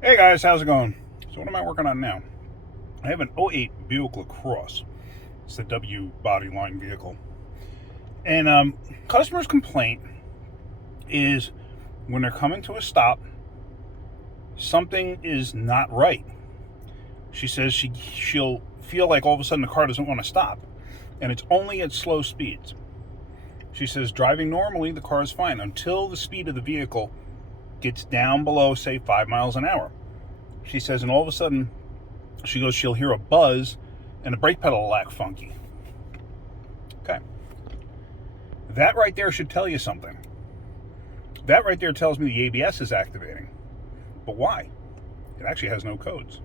Hey guys, how's it going? So what am I working on now? I have an '08 Buick LaCrosse. It's the W body line vehicle. And customer's complaint is when they're coming to a stop, something is not right. She says she'll feel like all of a sudden the car doesn't want to stop, and it's only at slow speeds. She says driving normally the car is fine until the speed of the vehicle gets down below, say, 5 miles an hour. She says, and all of a sudden, she'll hear a buzz and the brake pedal will act funky. Okay. That right there should tell you something. That right there tells me the ABS is activating. But why? It actually has no codes.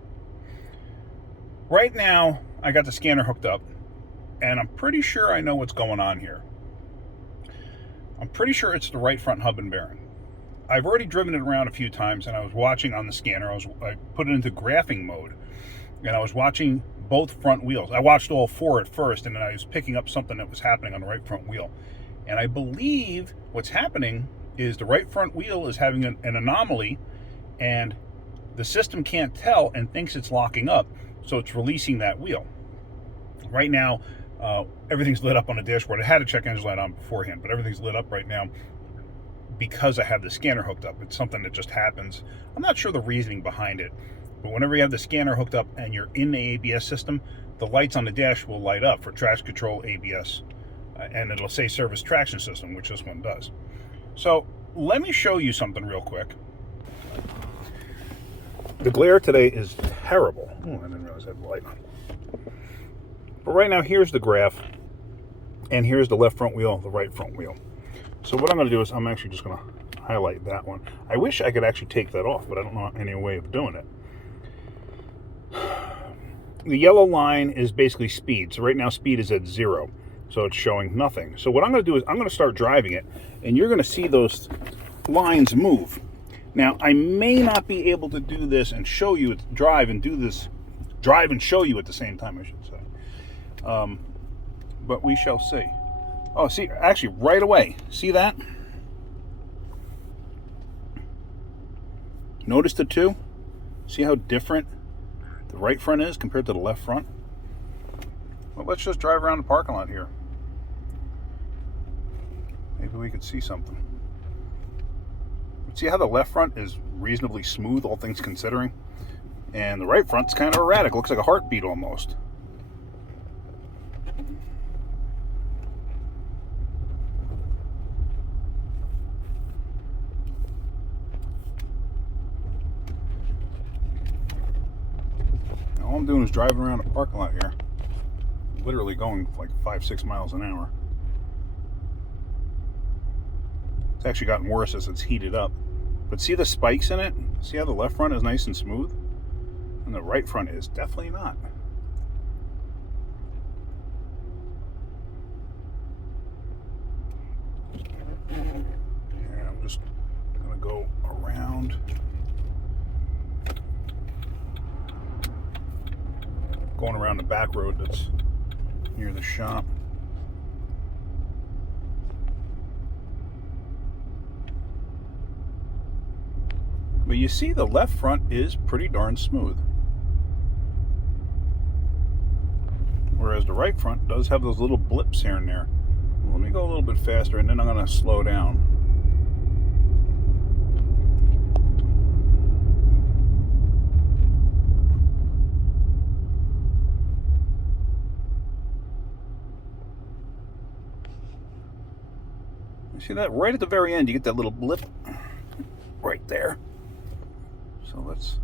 Right now, I got the scanner hooked up, and I'm pretty sure I know what's going on here. I'm pretty sure it's the right front hub and bearing. I've already driven it around a few times, and I was watching on the scanner. I put it into graphing mode, and I was watching both front wheels. I watched all four at first, and then I was picking up something that was happening on the right front wheel. And I believe what's happening is the right front wheel is having an anomaly, and the system can't tell and thinks it's locking up, so it's releasing that wheel. Right now, everything's lit up on the dashboard. I had a check engine light on beforehand, but everything's lit up right now because I have the scanner hooked up. It's something that just happens. I'm not sure the reasoning behind it, but whenever you have the scanner hooked up and you're in the ABS system, the lights on the dash will light up for traction control ABS, and it'll say service traction system, which this one does. So let me show you something real quick. The glare today is terrible. Oh, I didn't realize I had the light on. But right now, here's the graph, and here's the left front wheel, the right front wheel. So what I'm going to do is I'm actually just going to highlight that one. I wish I could actually take that off, but I don't know any way of doing it. The yellow line is basically speed. So right now speed is at 0. So it's showing nothing. So what I'm going to do is I'm going to start driving it, and you're going to see those lines move. Now, I may not be able to do this and show you drive and show you at the same time, I should say. But we shall see. Oh, see, actually, right away. See that? Notice the two? See how different the right front is compared to the left front? Well, let's just drive around the parking lot here. Maybe we could see something. See how the left front is reasonably smooth, all things considering? And the right front's kind of erratic. Looks like a heartbeat almost. All I'm doing is driving around a parking lot here. Literally going like 5-6 miles an hour. It's actually gotten worse as it's heated up. But see the spikes in it? See how the left front is nice and smooth? And the right front is definitely not. And I'm just going to go around. Going around the back road that's near the shop. But you see the left front is pretty darn smooth. Whereas the right front does have those little blips here and there. Let me go a little bit faster, and then I'm going to slow down. You see that? Right at the very end, you get that little blip right there. So let's...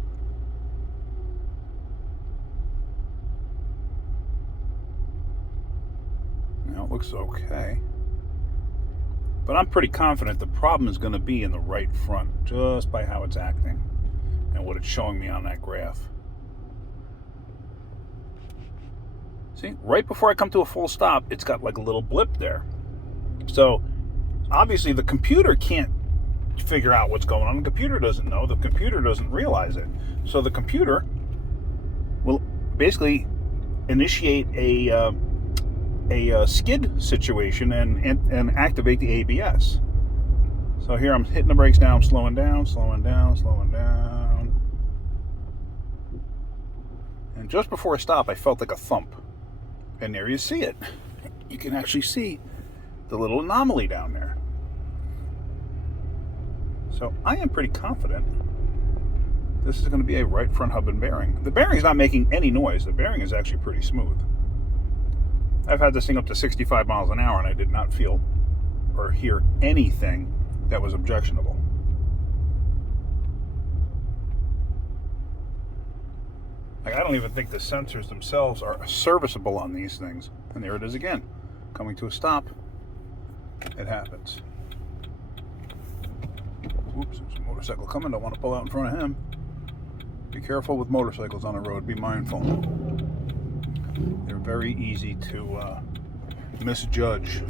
Now it looks okay. But I'm pretty confident the problem is going to be in the right front, just by how it's acting and what it's showing me on that graph. See, right before I come to a full stop, it's got like a little blip there. So obviously the computer can't figure out what's going on. The computer doesn't know. The computer doesn't realize it. So the computer will basically initiate a skid situation and activate the ABS. So here I'm hitting the brakes now. I'm slowing down, slowing down, slowing down. just before I stop, I felt like a thump. And there you see it. You can actually see the little anomaly down there. So I am pretty confident this is going to be a right front hub and bearing. The bearing is not making any noise. The bearing is actually pretty smooth. I've had this thing up to 65 miles an hour and I did not feel or hear anything that was objectionable. Like, I don't even think the sensors themselves are serviceable on these things. And there it is again. Coming to a stop. It happens. Oops, there's a motorcycle coming. Don't want to pull out in front of him. Be careful with motorcycles on the road. Be mindful. They're very easy to misjudge.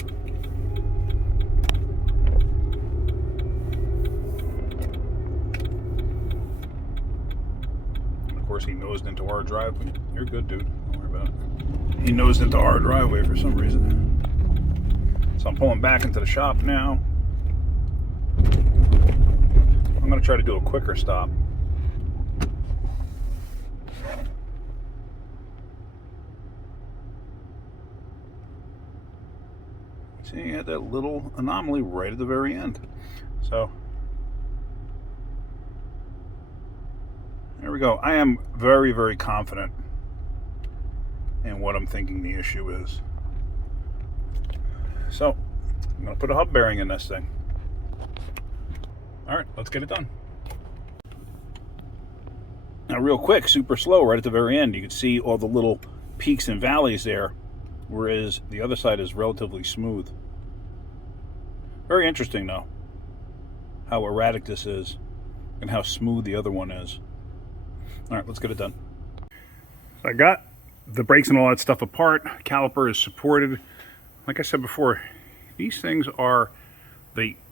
Of course, he nosed into our driveway. You're good, dude. Don't worry about it. He nosed into our driveway for some reason. So I'm pulling back into the shop now. I'm going to try to do a quicker stop. See, you had that little anomaly right at the very end. So, there we go. I am very, very confident in what I'm thinking the issue is. So, I'm going to put a hub bearing in this thing. All right, let's get it done. Now, real quick, super slow, right at the very end, you can see all the little peaks and valleys there, whereas the other side is relatively smooth. Very interesting, though, how erratic this is and how smooth the other one is. All right, let's get it done. So I got the brakes and all that stuff apart. Caliper is supported. Like I said before, these things are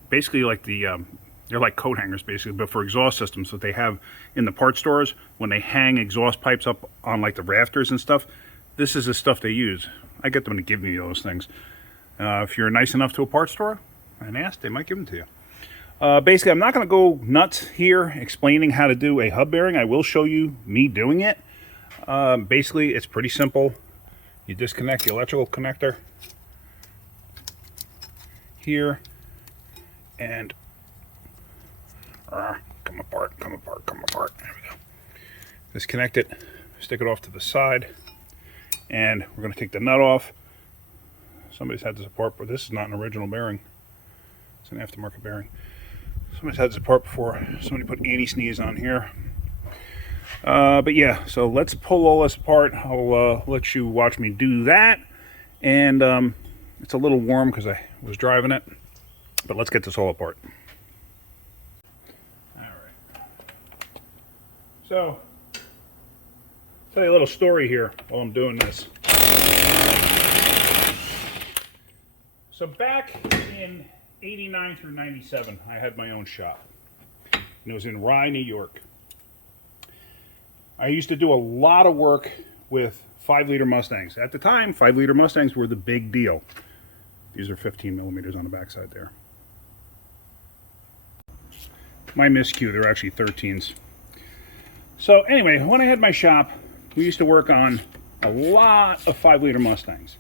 basically like they're like coat hangers basically, but for exhaust systems that they have in the parts stores when they hang exhaust pipes up on like the rafters and stuff. This is the stuff they use. I get them to give me those things. If you're nice enough to a parts store and ask, they might give them to you. Basically, I'm not going to go nuts here explaining how to do a hub bearing. I will show you me doing it. Basically, it's pretty simple. You disconnect the electrical connector here and come apart. There we go. Disconnect it, stick it off to the side, and we're going to take the nut off. Somebody's had this apart, but this is not an original bearing. It's an aftermarket bearing. Somebody's had this apart before. Somebody put anti-sneeze on here. But yeah, so let's pull all this apart. I'll let you watch me do that. And it's a little warm because I was driving it. But let's get this all apart. Alright. So, I'll tell you a little story here while I'm doing this. So back in 89 through 97, I had my own shop. And it was in Rye, New York. I used to do a lot of work with 5-liter Mustangs. At the time, 5-liter Mustangs were the big deal. These are 15 millimeters on the backside there. My miscue, they're actually 13s. So anyway, when I had my shop, we used to work on a lot of 5-liter Mustangs.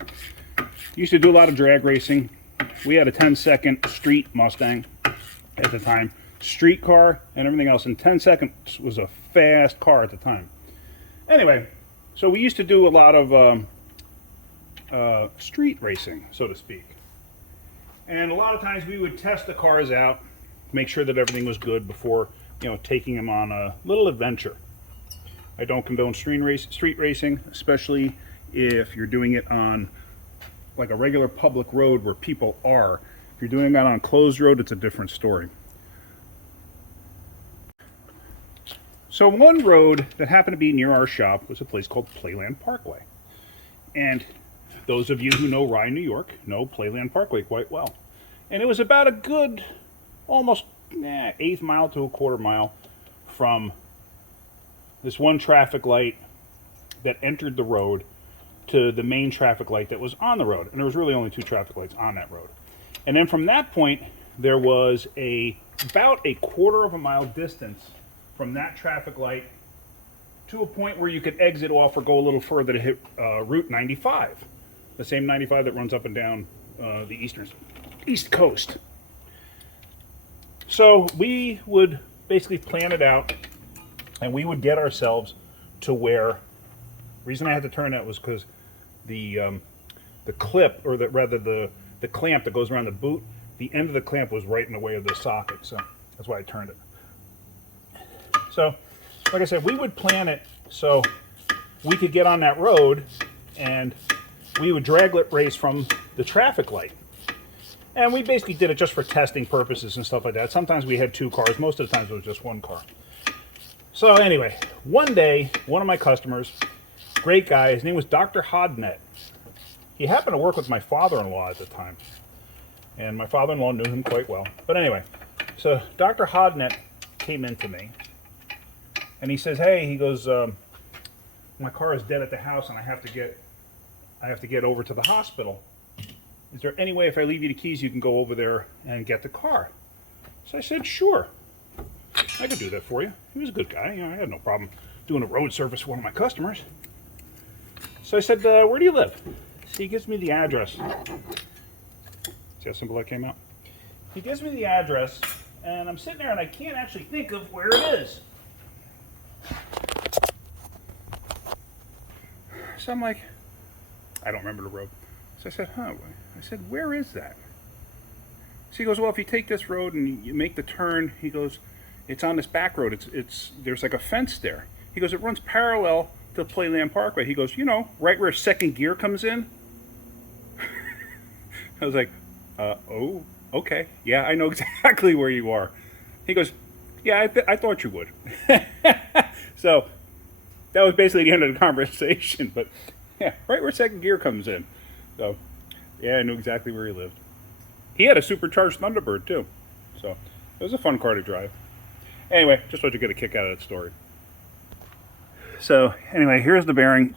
Used to do a lot of drag racing. We had a 10-second street Mustang at the time. Street car and everything else. And 10 seconds was a fast car at the time. Anyway, so we used to do a lot of street racing, so to speak. And a lot of times we would test the cars out, make sure that everything was good before, taking them on a little adventure. I don't condone street racing, especially if you're doing it on like a regular public road where people are. If you're doing that on a closed road, it's a different story. So one road that happened to be near our shop was a place called Playland Parkway. And those of you who know Rye, New York, know Playland Parkway quite well. And it was about a good, almost eighth mile to a quarter mile from this one traffic light that entered the road to the main traffic light that was on the road. And there was really only 2 traffic lights on that road. And then from that point, there was about a quarter of a mile distance from that traffic light to a point where you could exit off or go a little further to hit Route 95, the same 95 that runs up and down the East Coast. So we would basically plan it out, and we would get ourselves to where. The reason I had to turn that was because the clip, or the clamp that goes around the boot, the end of the clamp was right in the way of the socket, so that's why I turned it. So, like I said, we would plan it so we could get on that road and we would draglet race from the traffic light. And we basically did it just for testing purposes and stuff like that. Sometimes we had 2 cars. Most of the times it was just 1 car. So anyway, one day, one of my customers, great guy, his name was Dr. Hodnet. He happened to work with my father-in-law at the time. And my father-in-law knew him quite well. But anyway, so Dr. Hodnet came in to me. And he says, hey, he goes, my car is dead at the house and I have to get over to the hospital. Is there any way if I leave you the keys you can go over there and get the car? So I said, sure. I could do that for you. He was a good guy. You know, I had no problem doing a road service for one of my customers. So I said, where do you live? So he gives me the address. See how simple that came out? He gives me the address, and I'm sitting there and I can't actually think of where it is. So I'm like, I don't remember the road. So I said, I said, where is that? So he goes, well, if you take this road and you make the turn, he goes, it's on this back road. There's like a fence there. He goes, it runs parallel to Playland Parkway. He goes, you know, right where second gear comes in. I was like, oh, okay. Yeah, I know exactly where you are. He goes, yeah, I thought you would. So that was basically the end of the conversation. But yeah, right where second gear comes in. So yeah, I knew exactly where he lived. He had a supercharged Thunderbird too. So it was a fun car to drive. Anyway, just thought you'd get a kick out of that story. So anyway, here's the bearing.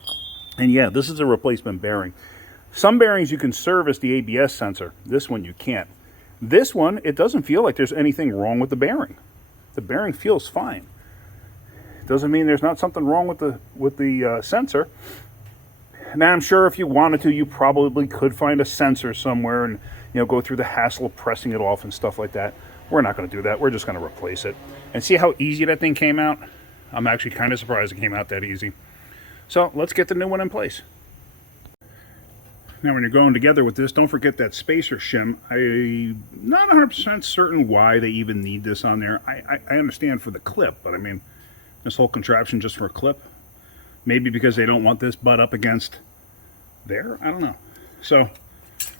And yeah, this is a replacement bearing. Some bearings you can service the ABS sensor. This one you can't. This one, it doesn't feel like there's anything wrong with the bearing. The bearing feels fine. Doesn't mean there's not something wrong with the sensor. Now I'm sure if you wanted to, you probably could find a sensor somewhere and go through the hassle of pressing it off and stuff like that. We're not going to do that. We're just going to replace it. And see how easy that thing came out? I'm actually kind of surprised it came out that easy. So let's get the new one in place. Now when you're going together with this, don't forget that spacer shim. I'm not 100% certain why they even need this on there. I understand for the clip, but I mean, this whole contraption just for a clip? Maybe because they don't want this butt up against there? I don't know. So I'm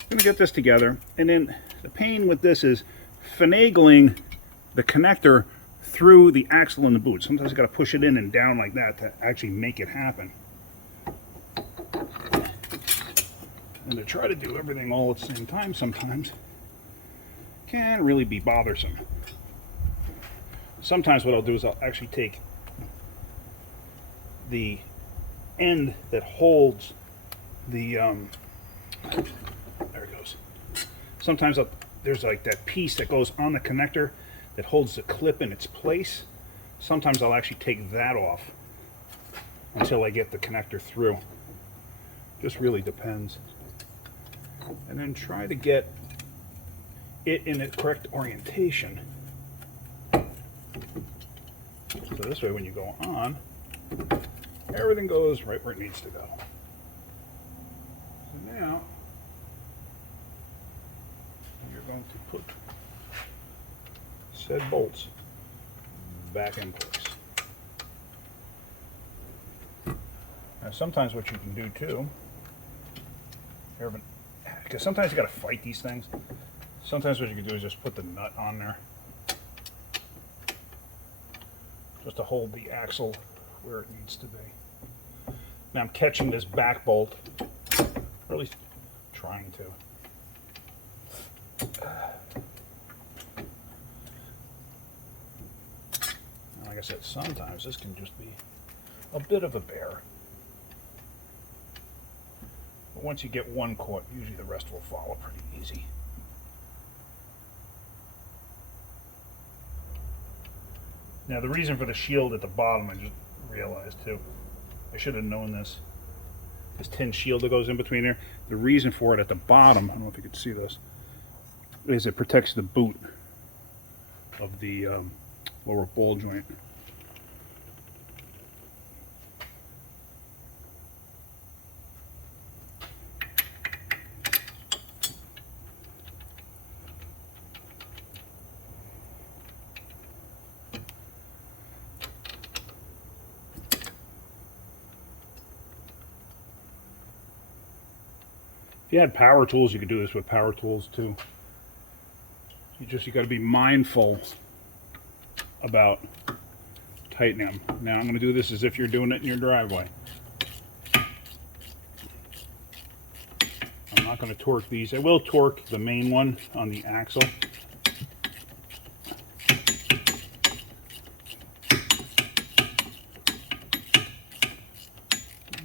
going to get this together. And then the pain with this is finagling the connector through the axle in the boot. Sometimes you got to push it in and down like that to actually make it happen. And to try to do everything all at the same time sometimes can really be bothersome. Sometimes what I'll do is I'll actually take the end that holds the there it goes. Sometimes there's like that piece that goes on the connector that holds the clip in its place. Sometimes I'll actually take that off until I get the connector through. Just really depends. And then try to get it in the correct orientation. So this way when you go on, everything goes right where it needs to go. So now, you're going to put said bolts back in place. Now sometimes what you can do too, because sometimes you got to fight these things. Sometimes what you can do is just put the nut on there, just to hold the axle where it needs to be. Now I'm catching this back bolt, or at least trying to. Like I said, sometimes this can just be a bit of a bear. But once you get one caught, usually the rest will follow pretty easy. Now the reason for the shield at the bottom, I just realize too. I should have known this. This tin shield that goes in between there. The reason for it at the bottom, I don't know if you can see this, is it protects the boot of the lower ball joint. If you had power tools, you could do this with power tools too. You got to be mindful about tightening them. Now I'm going to do this as if you're doing it in your driveway. I'm not going to torque these. I will torque the main one on the axle.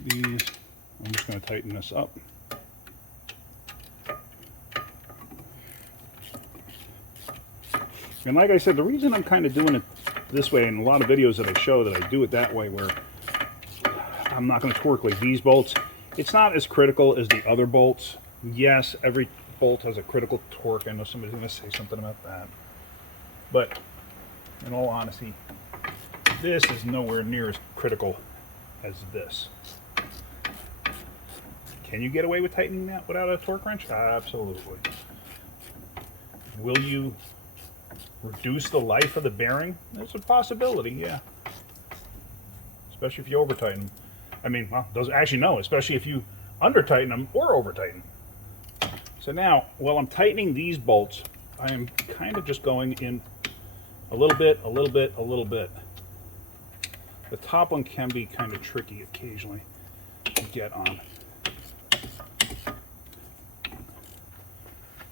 These, I'm just going to tighten this up. And like I said, the reason I'm kind of doing it this way, in a lot of videos that I show that I do it that way, where I'm not going to torque like these bolts, it's not as critical as the other bolts. Yes, every bolt has a critical torque. I know somebody's going to say something about that. But in all honesty, this is nowhere near as critical as this. Can you get away with tightening that without a torque wrench? Absolutely. Will you reduce the life of the bearing? There's a possibility, yeah. Especially if you over tighten them. I mean, well, doesn't actually no, especially if you under tighten them or over tighten. So now, while I'm tightening these bolts, I am kind of just going in a little bit, a little bit, a little bit. The top one can be kind of tricky occasionally to get on.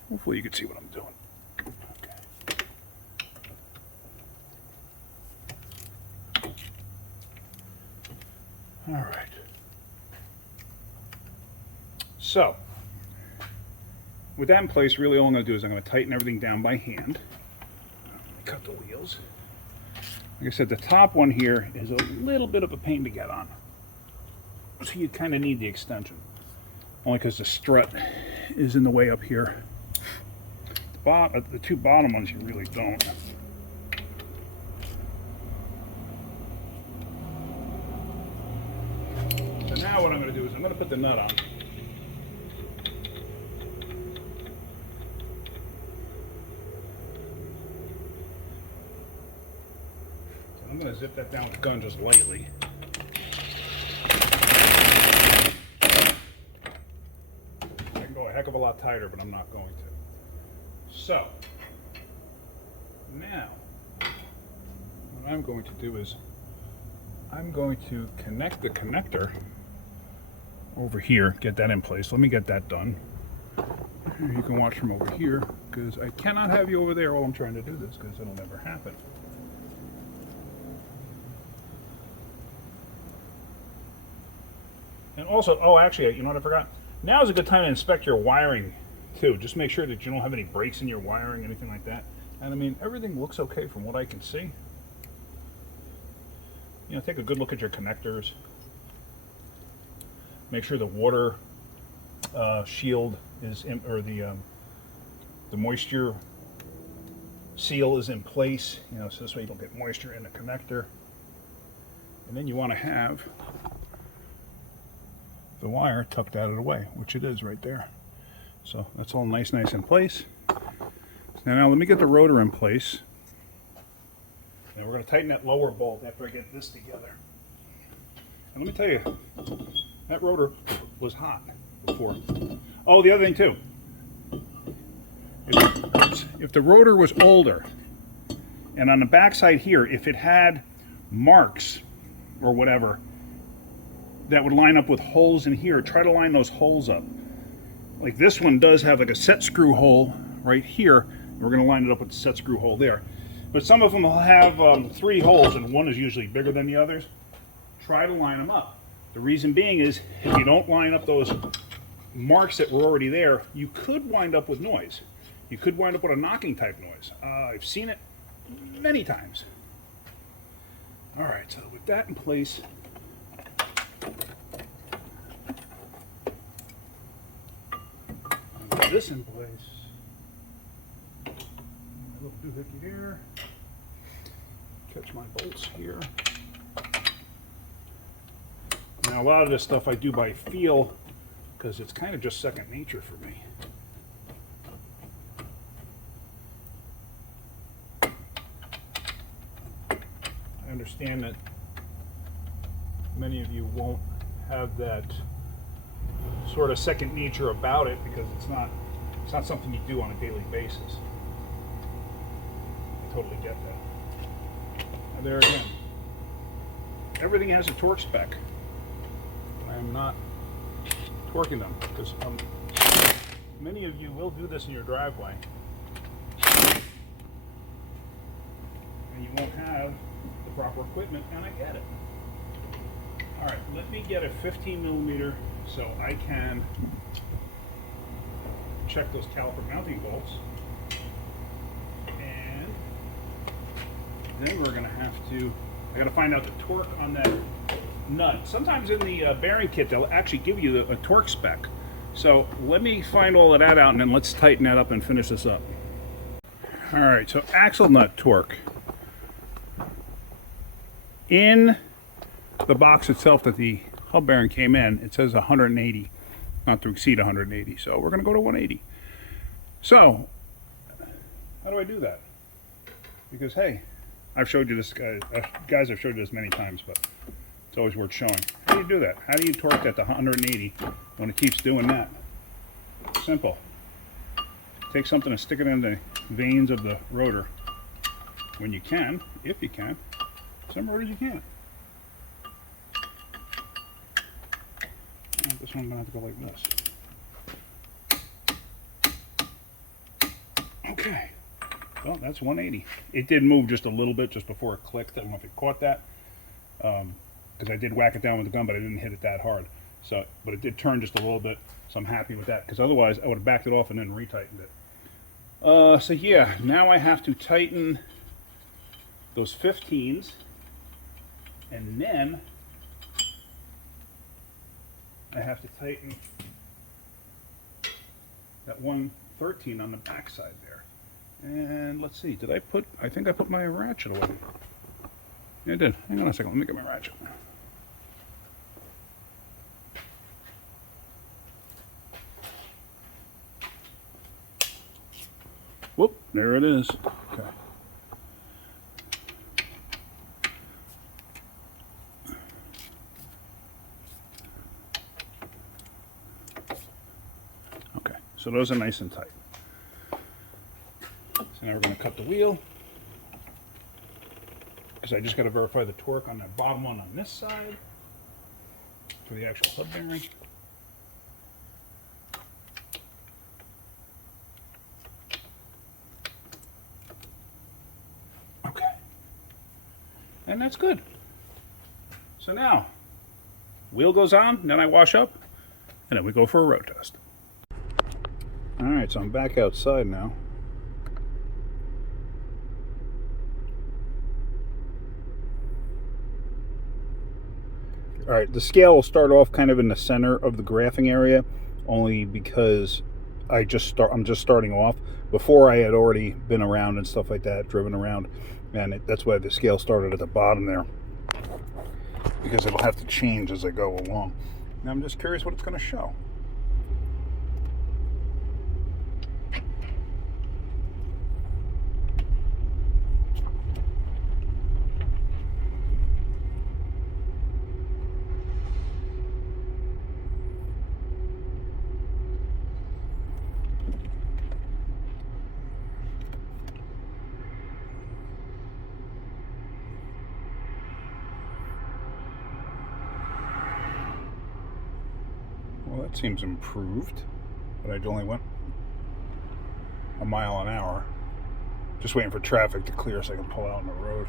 Hopefully you can see what I'm doing. All right. So, with that in place, really all I'm going to do is I'm going to tighten everything down by hand. Cut the wheels. Like I said, the top one here is a little bit of a pain to get on. So you kind of need the extension. Only because the strut is in the way up here. The two bottom ones you really don't. So now what I'm going to do is I'm going to put the nut on. So I'm going to zip that down with the gun just lightly. I can go a heck of a lot tighter, but I'm not going to. So, now, what I'm going to do is, I'm going to connect the connector over here, get that in place. Let me get that done. You can watch from over here, because I cannot have you over there while I'm trying to do this, because it'll never happen. And also, oh, actually, you know what I forgot? Now is a good time to inspect your wiring too. Just make sure that you don't have any breaks in your wiring, anything like that. And I mean, everything looks okay from what I can see. You know, take a good look at your connectors. Make sure the water shield is in, or the moisture seal is in place. You know, so this way you don't get moisture in the connector. And then you want to have the wire tucked out of the way, which it is right there. So that's all nice in place. So now let me get the rotor in place. And we're going to tighten that lower bolt after I get this together. And let me tell you, that rotor was hot before. Oh, the other thing too. If the rotor was older, and on the backside here, if it had marks or whatever that would line up with holes in here, try to line those holes up. Like this one does have like a set screw hole right here. We're going to line it up with the set screw hole there. But some of them will have 3 holes, and one is usually bigger than the others. Try to line them up. The reason being is if you don't line up those marks that were already there, you could wind up with noise. You could wind up with a knocking type noise. I've seen it many times. All right, so with that in place, this in place, a little doohickey here, catch my bolts here. Now a lot of this stuff I do by feel because it's kind of just second nature for me. I understand that many of you won't have that sort of second nature about it because it's not something you do on a daily basis. I totally get that. And there again, everything has a torque spec. I am not torquing them because many of you will do this in your driveway and you won't have the proper equipment, and I get it. All right, let me get a 15 millimeter so I can check those caliper mounting bolts, and then we're gonna have to, I gotta find out the torque on that nut. Sometimes in the bearing kit they'll actually give you a torque spec. So let me find all of that out and then let's tighten that up and finish this up. All right, so axle nut torque. In the box itself that the hub bearing came in, it says 180, not to exceed 180. So we're gonna go to 180. So how do I do that? Because hey, I've showed you this, guys, I've showed you this many times, but it's always worth showing. How do you do that? How do you torque that to 180 when it keeps doing that? Simple. Take something and stick it in the vanes of the rotor when you can, if you can. Some rotors you can't. This one I'm gonna have to go like this. Okay. Well, that's 180. It did move just a little bit just before it clicked. I don't know if it caught that. Because I did whack it down with the gun, but I didn't hit it that hard. So, but it did turn just a little bit, so I'm happy with that. Because otherwise, I would have backed it off and then retightened it. So yeah, now I have to tighten those 15s, and then I have to tighten that 113 on the back side there. And let's see, I think I put my ratchet away. Yeah, I did. Hang on a second, let me get my ratchet. Whoop, there it is. Okay. Okay, so those are nice and tight. So now we're going to cut the wheel, because I just got to verify the torque on that bottom one on this side for the actual hub bearing. Okay, and that's good. So now, wheel goes on, then I wash up, and then we go for a road test. All right, so I'm back outside now. All right, the scale will start off kind of in the center of the graphing area, only because I'm just starting off. Before I had already been around and stuff like that, driven around, and that's why the scale started at the bottom there, because it'll have to change as I go along. Now I'm just curious what it's going to show. Well, that seems improved, but I only went a mile an hour. Just waiting for traffic to clear so I can pull out on the road.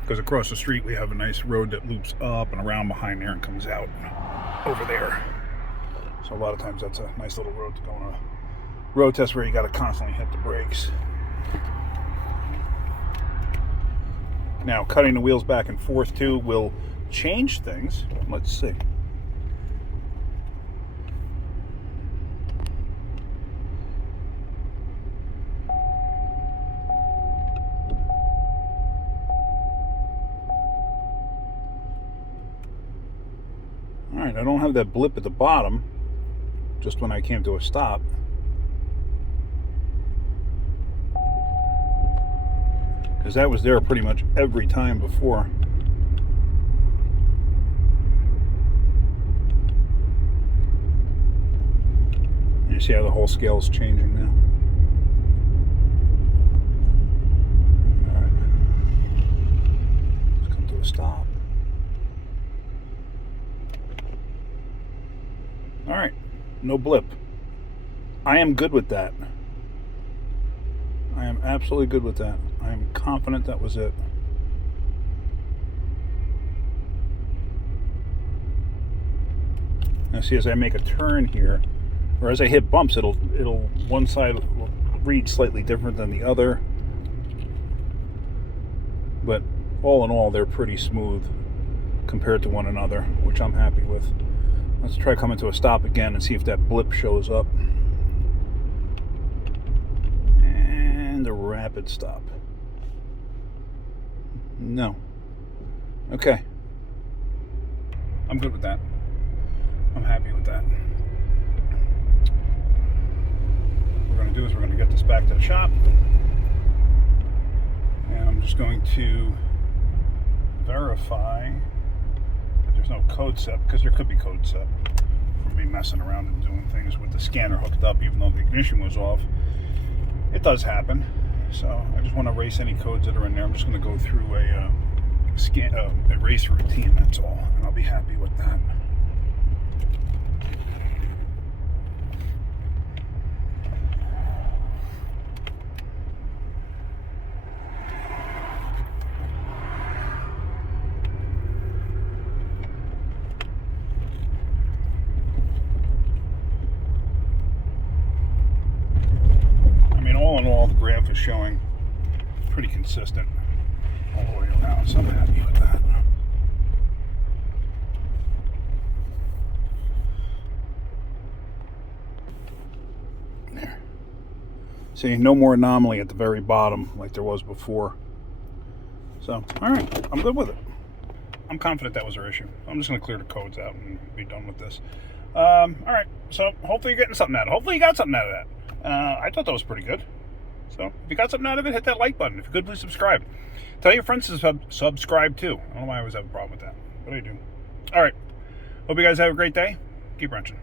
Because across the street we have a nice road that loops up and around behind there and comes out over there. So a lot of times that's a nice little road to go on a road test where you got to constantly hit the brakes. Now, cutting the wheels back and forth too will change things. Let's see. All right, I don't have that blip at the bottom, just when I came to a stop. Because that was there pretty much every time before. You see how the whole scale is changing now. All right, let's come to a stop. All right, no blip. I am good with that. I am absolutely good with that. I am confident that was it. Now see, as I make a turn here, or as I hit bumps, it'll one side will read slightly different than the other. But all in all, they're pretty smooth compared to one another, which I'm happy with. Let's try coming to a stop again and see if that blip shows up. And a rapid stop. No. Okay. I'm good with that. I'm happy with that. What we're going to do is we're going to get this back to the shop. And I'm just going to verify that there's no code set, because there could be code set from me messing around and doing things with the scanner hooked up even though the ignition was off. It does happen. So I just want to erase any codes that are in there. I'm just going to go through a erase routine, that's all, and I'll be happy with that. All in all, the graph is showing pretty consistent all the way around, so I'm happy with that. There. See, no more anomaly at the very bottom like there was before. So, all right, I'm good with it. I'm confident that was our issue. I'm just going to clear the codes out and be done with this. All right, so hopefully you're getting something out of it. Hopefully you got something out of that. I thought that was pretty good. So if you got something out of it, hit that like button. If you could, please subscribe. Tell your friends to subscribe too. I don't know why I always have a problem with that, but I do. All right. Hope you guys have a great day. Keep wrenching.